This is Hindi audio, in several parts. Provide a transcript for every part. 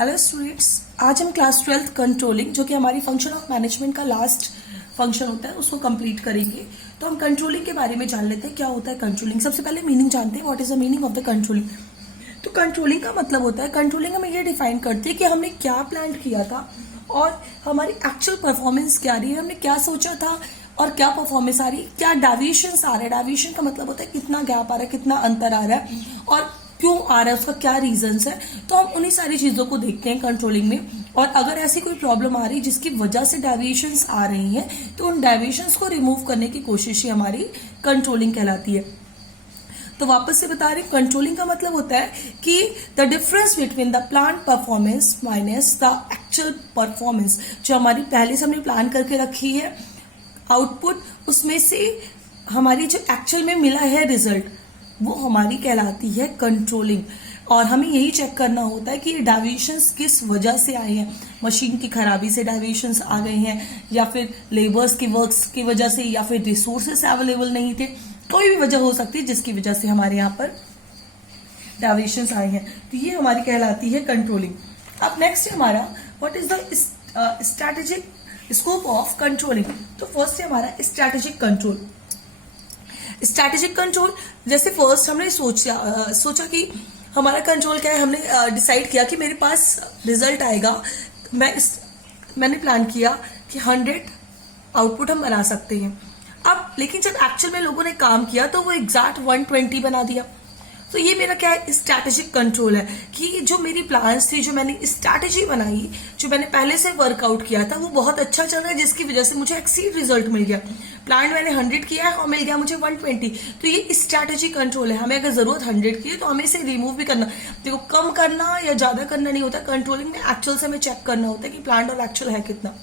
हेलो स्टूडेंट्स, आज हम क्लास 12th कंट्रोलिंग जो कि हमारी फंक्शन ऑफ मैनेजमेंट का लास्ट फंक्शन होता है उसको कंप्लीट करेंगे। तो हम कंट्रोलिंग के बारे में जान लेते हैं क्या होता है कंट्रोलिंग। सबसे पहले मीनिंग जानते हैं, what is the meaning of the controlling. तो कंट्रोलिंग का मतलब होता है, कंट्रोलिंग हमें ये डिफाइन करती है कि हमने क्या प्लान किया था और हमारी एक्चुअल परफॉर्मेंस क्या रही है, हमने क्या सोचा था और क्या परफॉर्मेंस आ रही है, क्या डेविएशन आ रहा है। डेविएशन का मतलब होता है कितना गैप आ रहा है, कितना अंतर आ रहा है और क्यों आ रहा है, उसका क्या रीजंस है। तो हम उन्हीं सारी चीजों को देखते हैं कंट्रोलिंग में। और अगर ऐसी कोई प्रॉब्लम आ रही है जिसकी वजह से डेविएशंस आ रही हैं तो उन डेविएशंस को रिमूव करने की कोशिश ही हमारी कंट्रोलिंग कहलाती है। तो वापस से बता रहे, कंट्रोलिंग का मतलब होता है कि the difference between the plan performance minus the actual performance. जो हमारी पहले से हमने प्लान करके रखी है आउटपुट, उसमें से हमारी जो एक्चुअल में मिला है रिजल्ट, वो हमारी कहलाती है कंट्रोलिंग। और हमें यही चेक करना होता है कि डेविएशंस किस वजह से आए हैं। मशीन की खराबी से डेविएशंस आ गए हैं, या फिर लेबर्स की वर्क्स की वजह से, या फिर रिसोर्सेस अवेलेबल नहीं थे। कोई भी वजह हो सकती है जिसकी वजह से हमारे यहाँ पर डेविएशंस आए हैं। तो ये हमारी कहलाती है कंट्रोलिंग। अब नेक्स्ट है हमारा what is the strategic scope of controlling. तो फर्स्ट है हमारा स्ट्रैटेजिक कंट्रोल। स्ट्रैटेजिक कंट्रोल, जैसे फर्स्ट हमने सोचा कि हमारा कंट्रोल क्या है। हमने डिसाइड किया कि मेरे पास रिजल्ट आएगा। मैंने प्लान किया कि 100 आउटपुट हम बना सकते हैं। अब लेकिन जब एक्चुअल में लोगों ने काम किया तो वो एग्जैक्ट 120 बना दिया। तो ये मेरा क्या है, स्ट्रैटेजिक कंट्रोल है कि जो मेरी प्लान्स थी, जो मैंने स्ट्रैटेजी बनाई, जो मैंने पहले से वर्कआउट किया था, वो बहुत अच्छा चल रहा है, जिसकी वजह से मुझे एक्सीड रिजल्ट मिल गया। प्लान मैंने 100 किया है और मिल गया मुझे 120। तो ये स्ट्रैटेजी कंट्रोल है। हमें अगर जरूरत 100 की है तो हमें इसे रिमूव भी करना, देखो कम करना या ज्यादा करना नहीं होता। कंट्रोलिंग में एक्चुअल से हमें चेक करना होता है कि प्लान और एक्चुअल है कितना।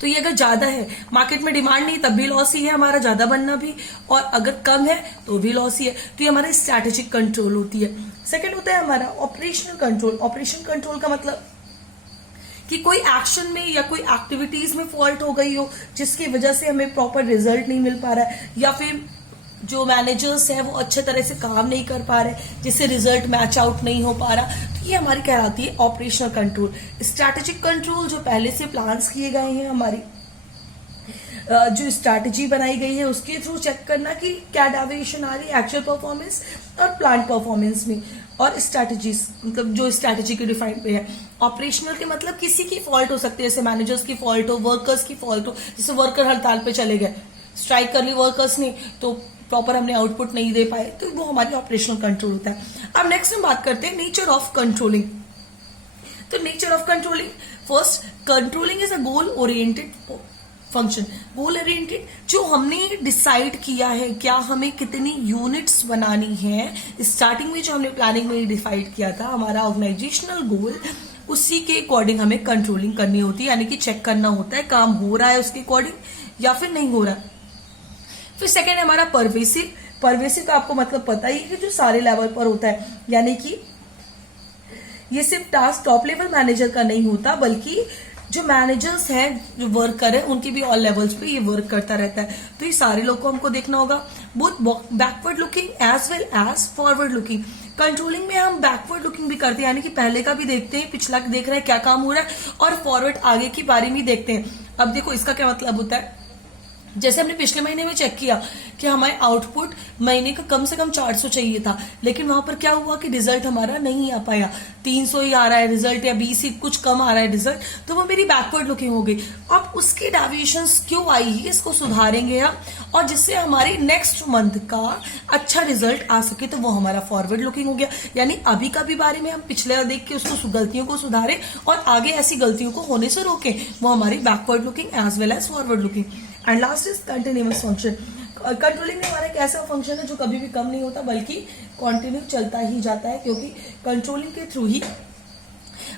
तो ये अगर ज्यादा है, मार्केट में डिमांड नहीं, तब भी लॉस ही है हमारा, ज्यादा बनना भी, और अगर कम है तो भी लॉस ही है। तो ये हमारा स्ट्रैटेजिक कंट्रोल होती है। सेकंड होता है हमारा ऑपरेशनल कंट्रोल। ऑपरेशन कंट्रोल का मतलब कि कोई एक्शन में या कोई एक्टिविटीज में फॉल्ट हो गई हो जिसकी वजह से हमें प्रॉपर रिजल्ट नहीं मिल पा रहा है, या फिर जो मैनेजर्स है वो अच्छे तरह से काम नहीं कर पा रहे, जिससे रिजल्ट मैच आउट नहीं हो पा रहा। तो ये हमारी कहलाती है ऑपरेशनल कंट्रोल। स्ट्रैटेजिक कंट्रोल, जो पहले से प्लान्स किए गए हैं, हमारी जो स्ट्रैटेजी बनाई गई है उसके थ्रू चेक करना कि क्या डेविएशन आ रही है एक्चुअल परफॉर्मेंस और प्लान परफॉर्मेंस में। और स्ट्रैटेजीज मतलब जो स्ट्रैटेजी के डिफाइन पे है। ऑपरेशनल के मतलब किसी की फॉल्ट हो सकती है, जैसे मैनेजर्स की फॉल्ट हो, वर्कर्स की फॉल्ट हो। जैसे वर्कर हड़ताल पे चले गए, स्ट्राइक कर ली वर्कर्स ने, तो प्रॉपर हमने आउटपुट नहीं दे पाए, तो वो हमारी ऑपरेशनल कंट्रोल होता है। अब नेक्स्ट हम बात करते हैं नेचर ऑफ कंट्रोलिंग। तो nature of controlling, first controlling is a goal oriented function. Goal oriented, जो हमने डिसाइड किया है क्या हमें कितनी यूनिट्स बनानी है, स्टार्टिंग में जो हमने प्लानिंग में डिसाइड किया था हमारा ऑर्गेनाइजेशनल गोल, उसी के अकॉर्डिंग हमें कंट्रोलिंग करनी होती है। यानी कि चेक करना होता है काम हो रहा है उसके अकॉर्डिंग या फिर नहीं हो रहा है। फिर सेकेंड है हमारा परवेसिव। परवेसिव का आपको मतलब पता ही है कि जो सारे लेवल पर होता है, यानी कि ये सिर्फ टास्क टॉप लेवल मैनेजर का नहीं होता, बल्कि जो मैनेजर्स हैं, जो वर्कर है, उनके भी ऑल लेवल्स पे ये वर्क करता रहता है। तो ये सारे लोग को हमको देखना होगा, both backward looking as well as forward looking. Controlling में हम बैकवर्ड लुकिंग भी करते हैं, यानी कि पहले का भी देखते हैं, पिछला देख रहे हैं क्या काम हो रहा है, और फॉरवर्ड आगे की बारी में देखते हैं। अब देखो इसका क्या मतलब होता है, जैसे हमने पिछले महीने में चेक किया कि हमारे आउटपुट महीने का कम से कम 400 चाहिए था, लेकिन वहां पर क्या हुआ कि रिजल्ट हमारा नहीं आ पाया, 300 ही आ रहा है रिजल्ट, या 20 ही कुछ कम आ रहा है रिजल्ट। तो वो मेरी बैकवर्ड लुकिंग हो गई। अब उसकी डेविएशंस क्यों आई है, इसको सुधारेंगे हम, और जिससे हमारे नेक्स्ट मंथ का अच्छा रिजल्ट आ सके, तो वो हमारा फॉरवर्ड लुकिंग हो गया। यानी अभी का भी बारे में हम पिछले देख के उसको गलतियों को सुधारें और आगे ऐसी गलतियों को होने से रोकें, वो हमारी backward looking as well as forward looking. And last is continuous function. Controlling में हमारा एक ऐसा फंक्शन है जो कभी भी कम नहीं होता, बल्कि कंटिन्यू चलता ही जाता है, क्योंकि कंट्रोलिंग के थ्रू ही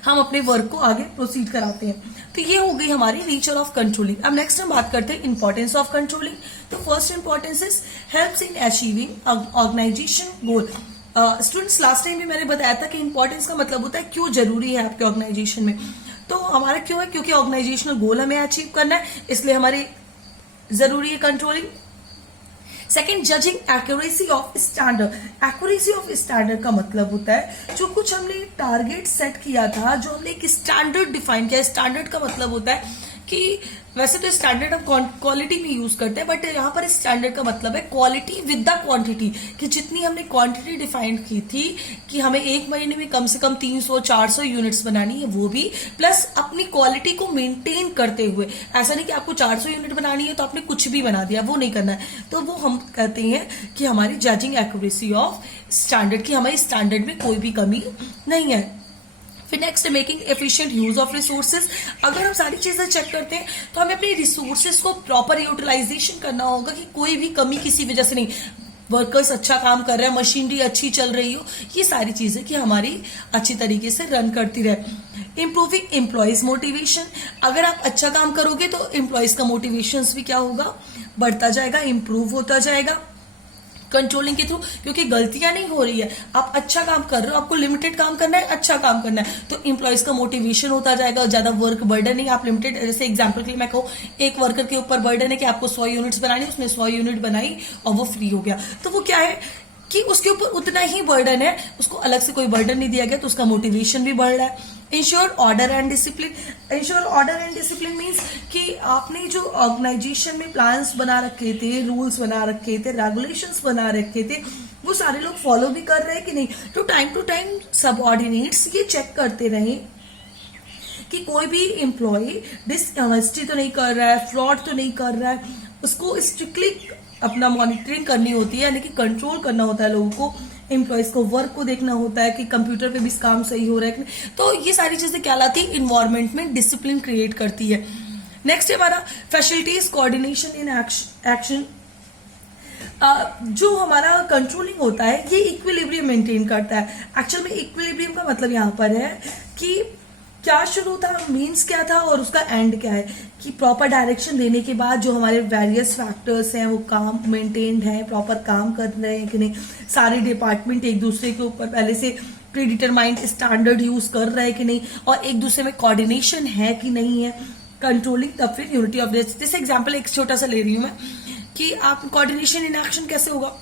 हम अपने वर्क को आगे प्रोसीड कराते हैं। तो ये हो गई हमारी नेचर ऑफ कंट्रोलिंग। अब नेक्स्ट हम बात करते हैं इंपॉर्टेंस ऑफ कंट्रोलिंग। तो first importance is helps in achieving organisation goal. Students, last time भी मैंने बताया था कि इंपॉर्टेंस का मतलब होता है क्यों जरूरी है आपके ऑर्गेनाइजेशन में। तो हमारा क्यों है, क्योंकि ऑर्गेनाइजेशनल गोल हमें अचीव करना है, इसलिए हमारी जरूरी है controlling. Second, judging accuracy of standard. Accuracy of standard का मतलब होता है जो कुछ हमने टारगेट सेट किया था, जो हमने एक स्टैंडर्ड डिफाइन किया। स्टैंडर्ड का मतलब होता है कि वैसे तो स्टैंडर्ड हम क्वालिटी में यूज करते हैं, बट यहाँ पर स्टैंडर्ड का मतलब है क्वालिटी विद द क्वांटिटी, कि जितनी हमने क्वांटिटी डिफाइन की थी कि हमें एक महीने में कम से कम 300-400 यूनिट्स बनानी है, वो भी प्लस अपनी क्वालिटी को मेंटेन करते हुए। ऐसा नहीं कि आपको 400 यूनिट बनानी है तो आपने कुछ भी बना दिया, वो नहीं करना है। तो वो हम कहते हैं कि हमारी जजिंग एक्यूरेसी ऑफ स्टैंडर्ड, की हमारी स्टैंडर्ड में कोई भी कमी नहीं है। फिर next, making efficient use of resources. अगर हम सारी चीजें चेक करते हैं तो हमें अपने रिसोर्सेज को प्रॉपर यूटिलाइजेशन करना होगा कि कोई भी कमी किसी वजह से नहीं, वर्कर्स अच्छा काम कर रहे हैं, मशीनरी अच्छी चल रही हो, ये सारी चीजें कि हमारी अच्छी तरीके से रन करती रहे। Improving employees motivation. अगर आप अच्छा काम करोगे तो एम्प्लॉयज का मोटिवेशन भी क्या होगा, बढ़ता जाएगा, इंप्रूव होता जाएगा कंट्रोलिंग के थ्रू, क्योंकि गलतियां नहीं हो रही है, आप अच्छा काम कर रहे हो, आपको लिमिटेड काम करना है, अच्छा काम करना है, तो एम्प्लॉयज का मोटिवेशन होता जाएगा, ज्यादा वर्क बर्डन नहीं। आप लिमिटेड, जैसे एग्जांपल के लिए मैं कहूँ, एक वर्कर के ऊपर बर्डन है कि आपको 100 यूनिट्स बनानी, उसने 100 यूनिट बनाई और वो फ्री हो गया, तो वो क्या है कि उसके ऊपर उतना ही बर्डन है, उसको अलग से कोई बर्डन नहीं दिया गया, तो उसका मोटिवेशन भी बढ़ रहा है। Ensure order and discipline. Ensure order and discipline means कि आपने जो ऑर्गेनाइजेशन में प्लान्स बना रखे थे, रूल्स बना रखे थे, रेगुलेशंस बना रखे थे, वो सारे लोग फॉलो भी कर रहे हैं कि नहीं। तो टाइम टू टाइम सबऑर्डिनेट्स ये चेक करते रहे कि कोई भी एम्प्लॉय डिसऑनेस्टी तो नहीं कर रहा है, फ्रॉड तो नहीं कर रहा है, उसको स्ट्रिक्टली अपना मॉनिटरिंग करनी होती है, यानी कि कंट्रोल करना होता है लोगों को, एम्प्लॉयज को वर्क को देखना होता है कि कंप्यूटर पे भी काम सही हो रहा है कि नहीं। तो ये सारी चीजें क्या लाती है, इन्वायरमेंट में डिसिप्लिन क्रिएट करती है। नेक्स्ट है हमारा फैसिलिटीज कोऑर्डिनेशन इन एक्शन। जो हमारा कंट्रोलिंग होता है ये इक्विलिब्रियम मेंटेन करता है। एक्चुअल में इक्विलिब्रियम का मतलब यहाँ पर है कि क्या शुरू था, मीन्स क्या था और उसका एंड क्या है, कि प्रॉपर डायरेक्शन देने के बाद जो हमारे वेरियस फैक्टर्स हैं वो काम मेंटेन्ड है, प्रॉपर काम कर रहे हैं कि नहीं, सारे डिपार्टमेंट एक दूसरे के ऊपर पहले से प्री डिटरमाइंड स्टैंडर्ड यूज कर रहे हैं कि नहीं, और एक दूसरे में कोऑर्डिनेशन है कि नहीं है, कंट्रोलिंग। तब फिर यूनिटी ऑफ दिस। जैसे एग्जाम्पल एक छोटा सा ले रही हूं मैं कि आप कोऑर्डिनेशन इन एक्शन कैसे होगा,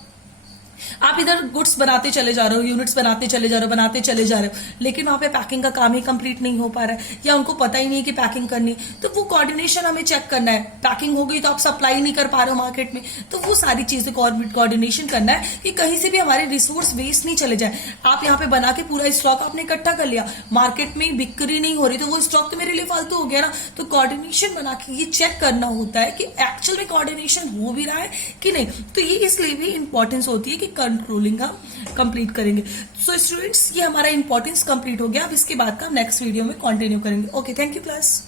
आप इधर गुड्स बनाते चले जा रहे हो, यूनिट्स बनाते चले जा रहे हो, बनाते चले जा रहे हो, लेकिन वहां पे पैकिंग का काम ही कंप्लीट नहीं हो पा रहा है, या उनको पता ही नहीं कि पैकिंग करनी, तो वो कोऑर्डिनेशन हमें चेक करना है। पैकिंग हो गई तो आप सप्लाई नहीं कर पा रहे हो मार्केट में, तो वो सारी चीजें कोऑर्डिनेशन करना है कि कहीं से भी हमारे रिसोर्स वेस्ट नहीं चले जाए। आप यहाँ पे बना के पूरा स्टॉक आपने इकट्ठा कर लिया, मार्केट में बिक्री नहीं हो रही, तो वो स्टॉक तो मेरे लिए फालतू हो गया ना। तो कोऑर्डिनेशन बना के ये चेक करना होता है कि एक्चुअल में कोऑर्डिनेशन हो भी रहा है कि नहीं। तो ये इसलिए भी इंपॉर्टेंस होती है कि कंट्रोलिंग हम कंप्लीट करेंगे। सो स्टूडेंट्स, ये हमारा इंपॉर्टेंस कंप्लीट हो गया। अब इसके बाद का नेक्स्ट वीडियो में कंटिन्यू करेंगे। Okay, thank you class.